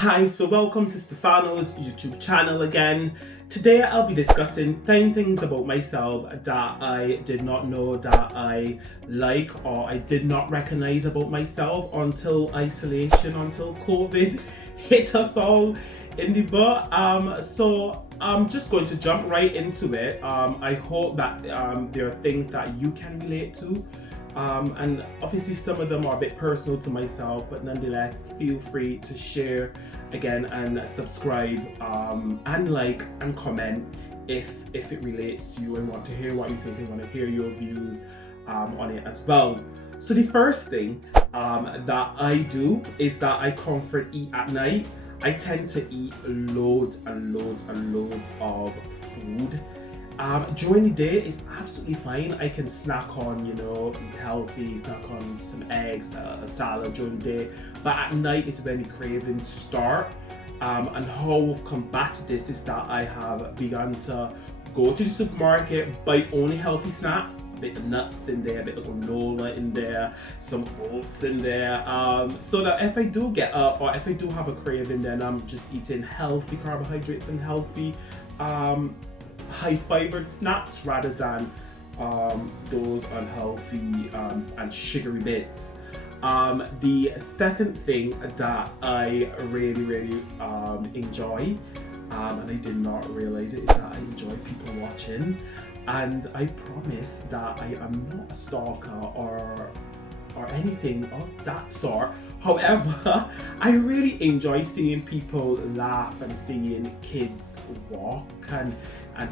Hi, so welcome to Stefano's YouTube channel again. Today I'll be discussing 10 things about myself that I did not know that I like or I did not recognize about myself until isolation, until COVID hit us all in the butt. So I'm just going to jump right into it. I hope that there are things that you can relate to. And obviously some of them are a bit personal to myself, but nonetheless, feel free to share again and subscribe and like and comment if it relates to you and want to hear what you think and want to hear your views on it as well. So the first thing that I do is that I comfort eat at night. I tend to eat loads and loads and loads of food. During the day, it's absolutely fine. I can snack on, eat healthy, snack on some eggs, a salad during the day. But at night is when the cravings start. And how we've combated this is that I have begun to go to the supermarket, buy only healthy snacks, a bit of nuts in there, a bit of granola in there, some oats in there. So that if I do get up or if I do have a craving, then I'm just eating healthy carbohydrates and healthy high fibered snacks rather than those unhealthy and sugary bits. The second thing that I really enjoy, and I did not realize it, is that I enjoy people watching. And I promise that I am not a stalker or anything of that sort. However, I really enjoy seeing people laugh and seeing kids walk and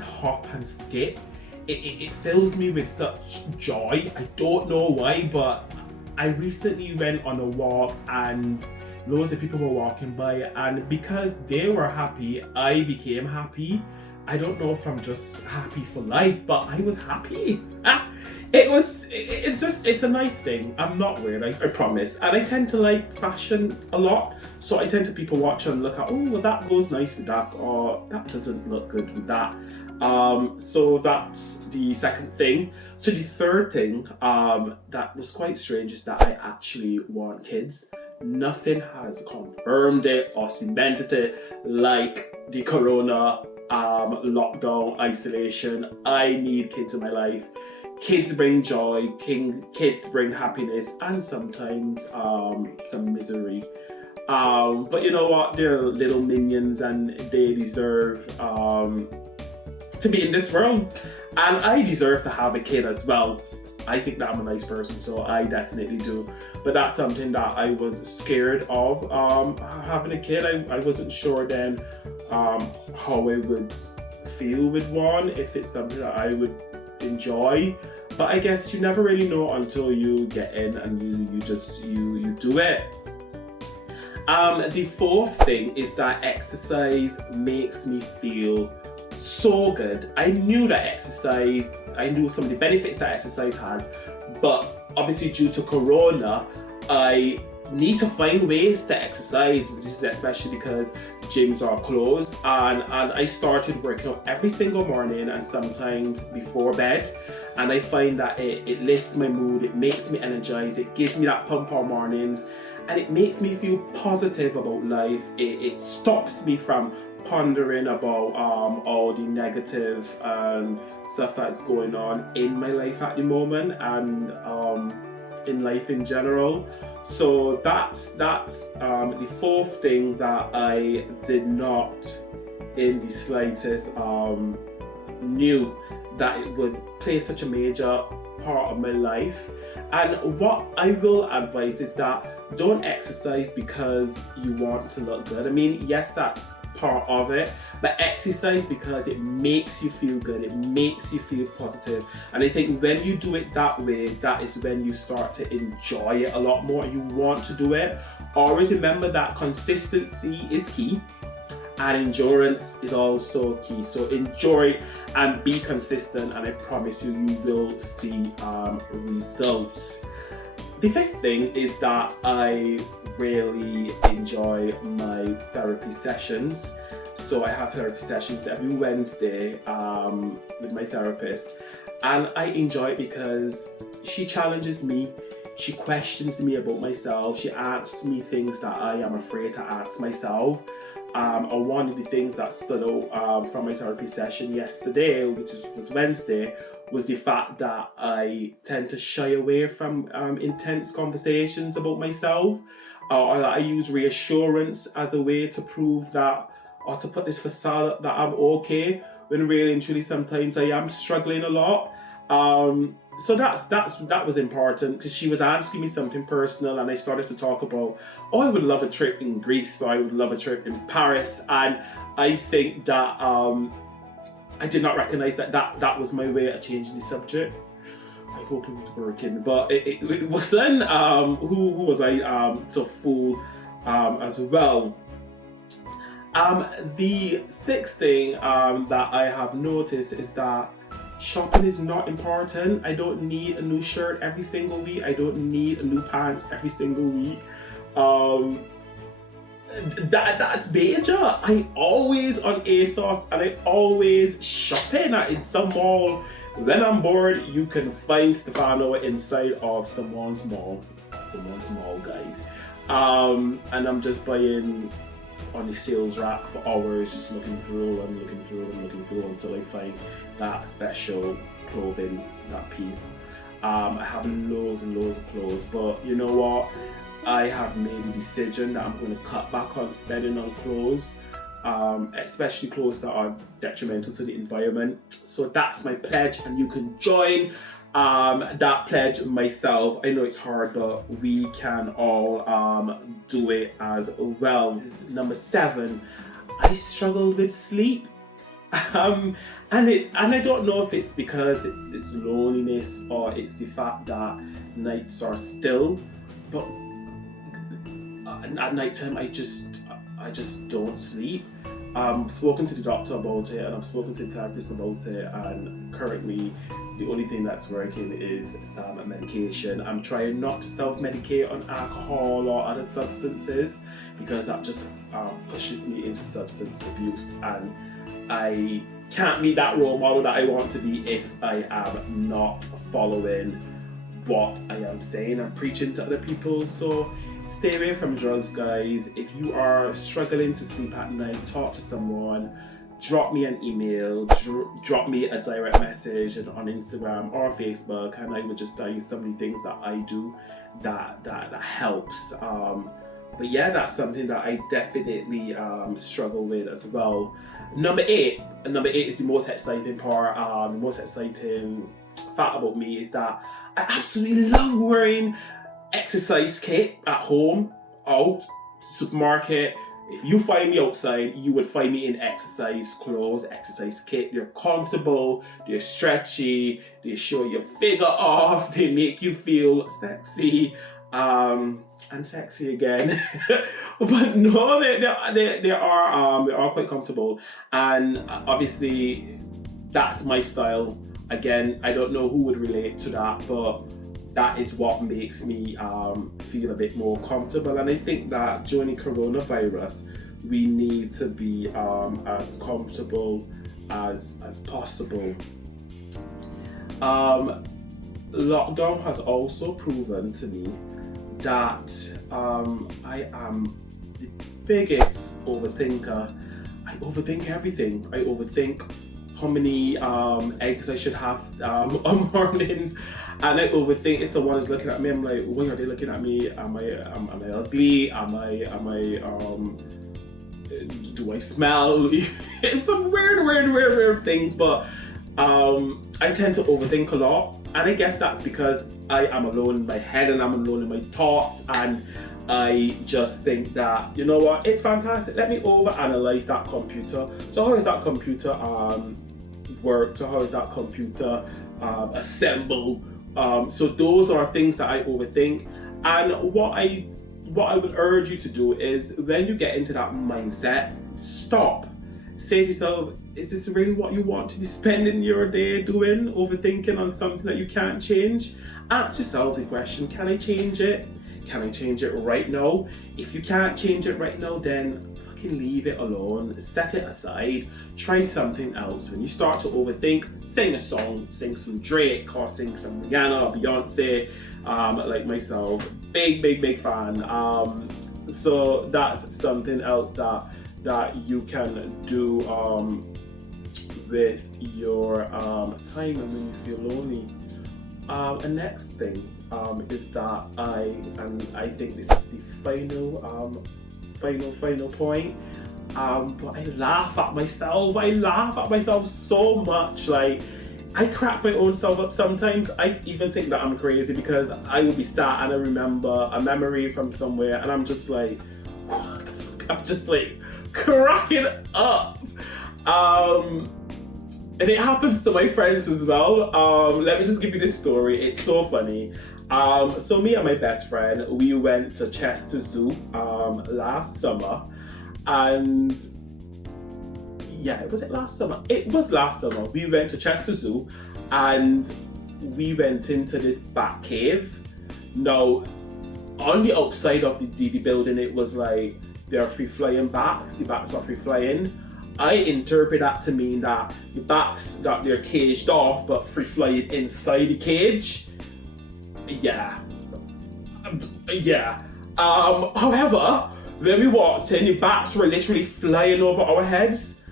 hop and skip. It fills me with such joy. I don't know why, but I recently went on a walk and loads of people were walking by, and because they were happy, I became happy. I don't know if I'm just happy for life, but I was happy. It's a nice thing. I'm not weird, I promise. And I tend to like fashion a lot. So I tend to people watch and look at, oh, well, that goes nice with that, or that doesn't look good with that. So that's the second thing. So the third thing that was quite strange is that I actually want kids. Nothing has confirmed it or cemented it like the corona lockdown isolation. I need kids in my life. Kids bring joy, kids bring happiness, and sometimes some misery. But you know what? They're little minions and they deserve to be in this world. And I deserve to have a kid as well. I think that I'm a nice person, so I definitely do. But that's something that I was scared of having a kid. I wasn't sure then how I would feel with one, if it's something that I would enjoy. But I guess you never really know until you get in and you do it. The fourth thing is that exercise makes me feel so good. I knew some of the benefits that exercise has, but obviously due to corona, I need to find ways to exercise. This is especially because gyms are closed, and I started working out every single morning and sometimes before bed, and I find that it lifts my mood, it makes me energized, it gives me that pump on mornings, and it makes me feel positive about life. It stops me from pondering about all the negative stuff that's going on in my life at the moment and in life in general. So that's the fourth thing that I did not in the slightest knew that it would play such a major part of my life. And what I will advise is that don't exercise because you want to look good. I mean, yes, that's part of it, but exercise because it makes you feel good, it makes you feel positive. And I think when you do it that way, that is when you start to enjoy it a lot more. You want to do it. Always remember that consistency is key and endurance is also key. So enjoy and be consistent, and I promise you will see results. The fifth thing is that I really enjoy my therapy sessions. So I have therapy sessions every Wednesday with my therapist, and I enjoy it because she challenges me She questions me about myself. She asks me things that I am afraid to ask myself. Or one of the things that stood out from my therapy session yesterday, which was Wednesday, was the fact that I tend to shy away from intense conversations about myself, or that I use reassurance as a way to prove that, or to put this facade that I'm okay, when really and truly sometimes I am struggling a lot. So that was important, because she was asking me something personal, and I started to talk about, I would love a trip in Greece, or I would love a trip in Paris, and I think that I did not recognize that was my way of changing the subject. I hope it was working, but it wasn't. Who was I to fool as well? The sixth thing that I have noticed is that shopping is not important. I don't need a new shirt every single week. I don't need a new pants every single week. That's major. I always on ASOS, and I always shopping in some mall. When I'm bored, you can find Stefano inside of someone's mall, guys. And I'm just buying on the sales rack for hours, just looking through until I find that special clothing, that piece. I have loads and loads of clothes, but you know what? I have made a decision that I'm going to cut back on spending on clothes, especially clothes that are detrimental to the environment. So that's my pledge, and you can join that pledge myself. I know it's hard, but we can all do it as well. Number 7, I struggled with sleep. And I don't know if it's because it's loneliness, or it's the fact that nights are still, but at night time I just don't sleep. I've spoken to the doctor about it, and I've spoken to the therapist about it, and currently the only thing that's working is some medication. I'm trying not to self-medicate on alcohol or other substances, because that just pushes me into substance abuse, and I can't be that role model that I want to be if I am not following what I am saying and preaching to other people. So stay away from drugs, guys. If you are struggling to sleep at night, talk to someone. Drop me an email, drop me a direct message on Instagram or Facebook, and I would just tell you some of the things that I do that helps. But yeah, that's something that I definitely struggle with as well. Number eight is the most exciting part. The most exciting fact about me is that I absolutely love wearing exercise kit at home, out, supermarket. If you find me outside, you would find me in exercise clothes, exercise kit. They're comfortable, they're stretchy, they show your figure off, they make you feel sexy. And sexy again. But no, they are quite comfortable. And obviously, that's my style. Again, I don't know who would relate to that, but that is what makes me feel a bit more comfortable. And I think that during the coronavirus, we need to be as comfortable as possible. Lockdown has also proven to me that I am the biggest overthinker. I overthink everything. I overthink how many eggs I should have on mornings, and I overthink if someone is looking at me. I'm like, why are they looking at me? Am I ugly? Am I do I smell? It's some weird things, but I tend to overthink a lot. And I guess that's because I am alone in my head, and I'm alone in my thoughts, and I just think that, you know what, it's fantastic. Let me overanalyze that computer. So how is that computer work? So how is that computer assembled? So those are things that I overthink. And what I would urge you to do is, when you get into that mindset, stop. Say to yourself, is this really what you want to be spending your day doing? Overthinking on something that you can't change? Ask yourself the question, can I change it? Can I change it right now? If you can't change it right now, then fucking leave it alone, set it aside, try something else. When you start to overthink, sing a song, sing some Drake or sing some Rihanna or Beyonce, like myself, big fan. So that's something else that you can do with your time and when you feel lonely. The next thing is that I think this is the final point. But I laugh at myself. I laugh at myself so much. Like, I crack my own self up sometimes. I even think that I'm crazy because I will be sat and I remember a memory from somewhere and I'm just like, what the fuck? I'm just like cracking up. And it happens to my friends as well. Let me just give you this story. It's so funny. So me and my best friend, we went to Chester Zoo last summer. And yeah, was it last summer? It was last summer. We went to Chester Zoo and we went into this bat cave. Now, on the outside of the building, it was like there are free flying bats. The bats are free flying. I interpret that to mean that the bats, that they're caged off but free flying inside the cage. Yeah. However, when we walked in, the bats were literally flying over our heads.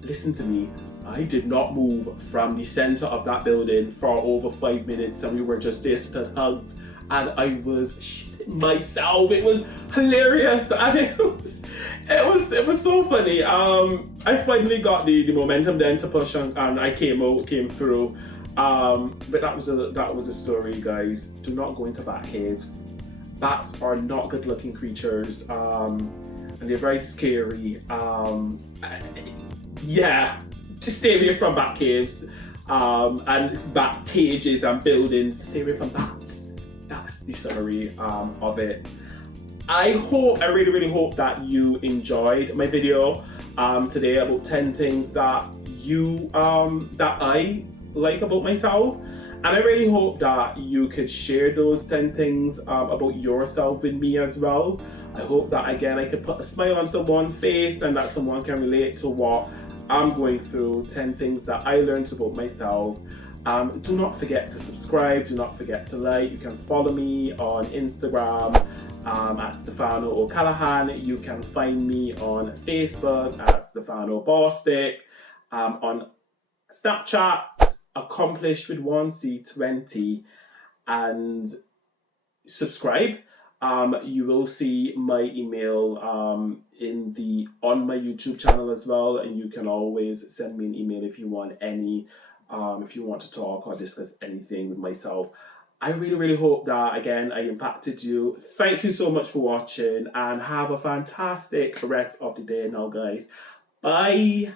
Listen to me, I did not move from the center of that building for over 5 minutes and we were just there stood hugged and I was shitting myself. It was hilarious and it was so funny. I finally got the momentum then to push on and I came through. But that was a story, guys. Do not go into bat caves. Bats are not good looking creatures, and they're very scary. Yeah, just stay away from bat caves, and bat cages and buildings. Stay away from bats. That's the summary of it. I really hope that you enjoyed my video today about 10 things that that I like about myself. And I really hope that you could share those 10 things about yourself with me as well. I hope that, again, I could put a smile on someone's face and that someone can relate to what I'm going through. 10 things that I learned about myself. Do not forget to subscribe. Do not forget to like. You can follow me on Instagram at Stefano O'Callaghan. You can find me on Facebook at Stefano Bostic. On Snapchat, Accomplished with 1C20, and subscribe. You will see my email on my YouTube channel as well, and you can always send me an email if you want if you want to talk or discuss anything with myself. I really hope that, again, I impacted you. Thank you so much for watching and have a fantastic rest of the day now, guys. Bye.